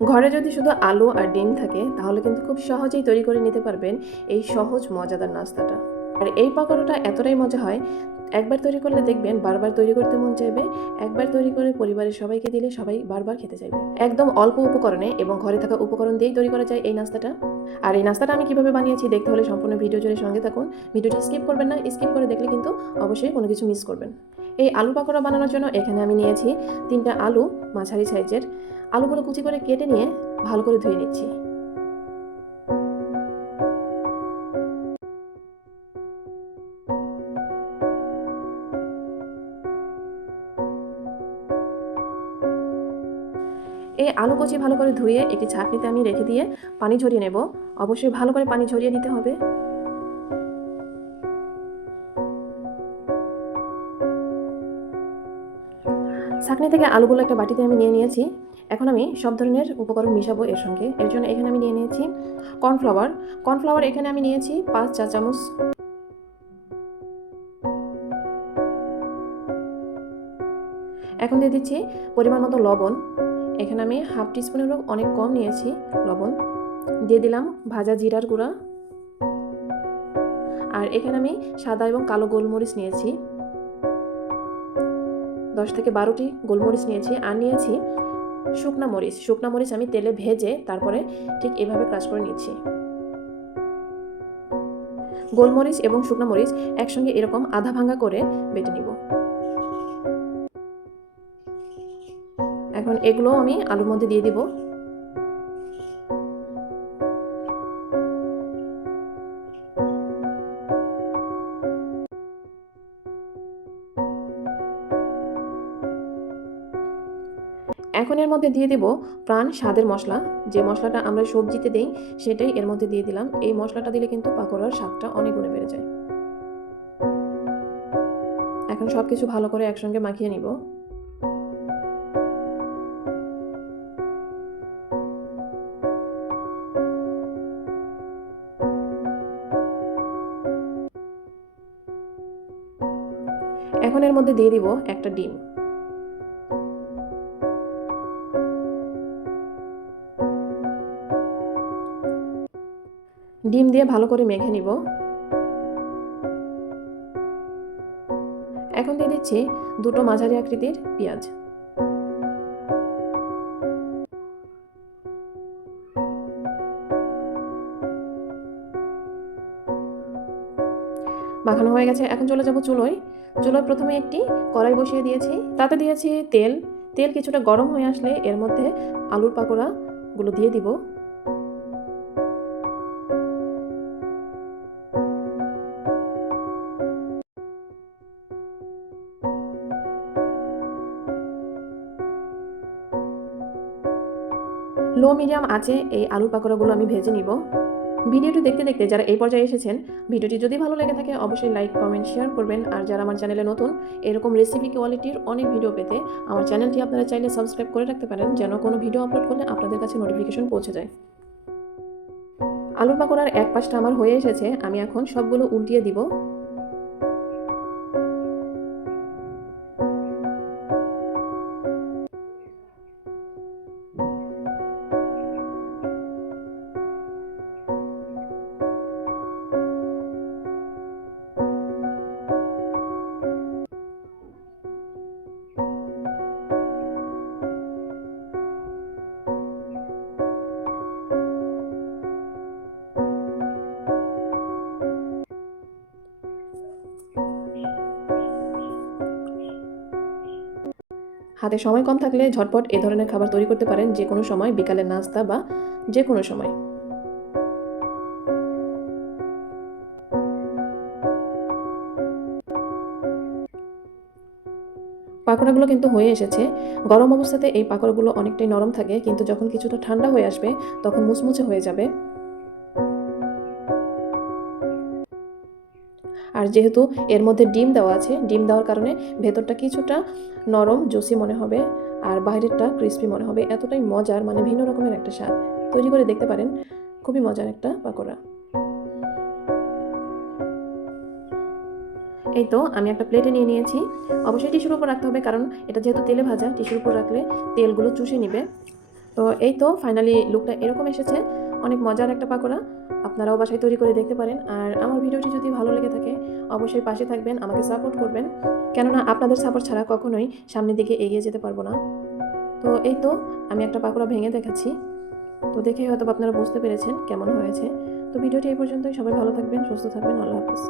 ঘরে যদি শুধু আলু আর ডিম থাকে তাহলে কিন্তু খুব সহজেই তৈরি করে নিতে পারবেন এই সহজ মজাদার নাস্তাটা। আর এই পাকোড়াটা এতটাই মজা হয়, একবার তৈরি করলে দেখবেন বারবার তৈরি করতে মন চাইবে। একবার তৈরি করে পরিবারের সবাইকে দিলে সবাই বারবার খেতে চাইবে। একদম অল্প উপকরণে এবং ঘরে থাকা উপকরণ দিয়েই তৈরি করা যায় এই নাস্তাটা। আর এই নাস্তাটা আমি কিভাবে বানিয়েছি দেখতে হলে সম্পূর্ণ ভিডিও জুড়ে সঙ্গে থাকুন। ভিডিওটি স্কিপ করবেন না, স্কিপ করে দেখলে কিন্তু অবশ্যই কোনো কিছু মিস করবেন। এই আলু পাকোড়া বানানোর জন্য এখানে আমি নিয়েছি 3টা আলু মাঝারি সাইজের। আলুগুলো কুচি করে কেটে নিয়ে ভালো করে ধুয়ে নিচ্ছি। এই আলু কুচি ভালো করে ধুয়ে একটি ছাঁকনিতে আমি রেখে দিয়ে পানি ঝরিয়ে নেব। অবশ্যই ভালো করে পানি ঝরিয়ে নিতে হবে। ছাঁকনি থেকে আলুগুলো একটা বাটিতে আমি নিয়ে নিয়েছি। এখন আমি সব ধরনের উপকরণ মিশাবো এর সঙ্গে। এর জন্য এখানে আমি নিয়ে নিয়েছি কর্নফ্লাওয়ার এখানে আমি নিয়েছি 5 চা চামচ। এখন দিয়ে দিচ্ছি পরিমাণ মতো লবণ। এখানে আমি হাফ টিস্পুনেরও অনেক কম নিয়েছি লবণ। দিয়ে দিলাম ভাজা জিরার গুঁড়া। আর এখানে আমি সাদা এবং কালো গোলমরিচ নিয়েছি, 10 থেকে 12টি গোলমরিচ নিয়েছি। আর নিয়েছি শুকনা মরিচ আমি তেলে ভেজে তারপরে ঠিক এভাবে ক্রাশ করে নিচ্ছি। গোলমরিচ এবং শুকনা মরিচ একসঙ্গে এরকম আধা ভাঙা করে বেটে নিব। এখন এগুলো আমি আলুর মধ্যে দিয়ে দিব। এখন এর মধ্যে দিয়ে দেব প্রাণ স্বাদের মশলা। যে মশলাটা আমরা সবজিতে দেই সেটাই এর মধ্যে দিয়ে দিলাম। এই মশলাটা দিলে কিন্তু পাকোড়ার স্বাদটা অনেক গুণে বেড়ে যায়। এখন সবকিছু ভালো করে একসঙ্গে মাখিয়ে নিব। এখন এর মধ্যে দিয়ে দিব একটা ডিম। ডিম দিয়ে ভালো করে মেখে নিব। এখন দিয়ে দিচ্ছি 2টো মাঝারি আকৃতির পেঁয়াজ। মাখানো হয়ে গেছে। এখন চলে যাব চুলোয়। প্রথমে একটি কড়াই বসিয়ে দিয়েছি, তাতে দিয়েছি তেল। তেল কিছুটা গরম হয়ে আসলে এর মধ্যে আলুর পাকোড়াগুলো দিয়ে দিব। লো মিডিয়াম আঁচে এই আলুর পাকোড়াগুলো আমি ভেজে নিব। ভিডিওটি দেখতে দেখতে যারা এই পর্যায়ে এসেছেন, ভিডিওটি যদি ভালো লেগে থাকে অবশ্যই লাইক, কমেন্ট, শেয়ার করবেন। আর যারা আমার চ্যানেলে নতুন, এরকম রেসিপি কোয়ালিটির অনেক ভিডিও পেতে আমার চ্যানেলটি আপনারা চাইলে সাবস্ক্রাইব করে রাখতে পারেন, যেন কোনো ভিডিও আপলোড করলে আপনাদের কাছে নোটিফিকেশন পৌঁছে যায়। আলুর পাকোড়ার এক পাশটা আমার হয়ে এসেছে, আমি এখন সবগুলো উল্টিয়ে দিব। হাতে সময় কম থাকলে ঝটপট এ ধরনের খাবার তৈরি করতে পারেন, যে কোনো সময়, বিকালের নাস্তা বা যে কোনো সময়। পাকোড়াগুলো কিন্তু হয়ে এসেছে। গরম অবস্থাতে এই পাকোড়াগুলো অনেকটাই নরম থাকে, কিন্তু যখন কিছুটা ঠান্ডা হয়ে আসবে তখন মুচমুচে হয়ে যাবে। আর যেহেতু এর মধ্যে ডিম দেওয়া আছে, ডিম দেওয়ার কারণে ভেতরটা কিছুটা নরম জুসি মনে হবে আর বাইরেরটা ক্রিস্পি মনে হবে। এতটাই মজার, মানে ভিন্ন রকমের একটা স্বাদ। তৈরি করে দেখতে পারেন, খুবই মজার একটা পাকোড়া। এই তো আমি একটা প্লেটে নিয়ে নিয়েছি। অবশ্যই টিস্যুর উপর রাখতে হবে, কারণ এটা যেহেতু তেলে ভাজা, টিস্যুর উপর রাখলে তেলগুলো চুষে নিবে। তো এই তো ফাইনালি লুকটা এরকম এসেছে। অনেক মজার একটা পাকোড়া, আপনারাও বাসায় তৈরি করে দেখতে পারেন। আর আমার ভিডিওটি যদি ভালো লেগে থাকে অবশ্যই পাশে থাকবেন, আমাকে সাপোর্ট করবেন, কেননা আপনাদের সাপোর্ট ছাড়া কখনোই সামনের দিকে এগিয়ে যেতে পারবো না। তো এই তো আমি একটা পাকোড়া ভেঙে দেখাচ্ছি, তো দেখেই হয়তো আপনারা বুঝতে পেরেছেন কেমন হয়েছে। তো ভিডিওটি এই পর্যন্তই, সবাই ভালো থাকবেন, সুস্থ থাকবেন, আল্লাহ হাফেজ।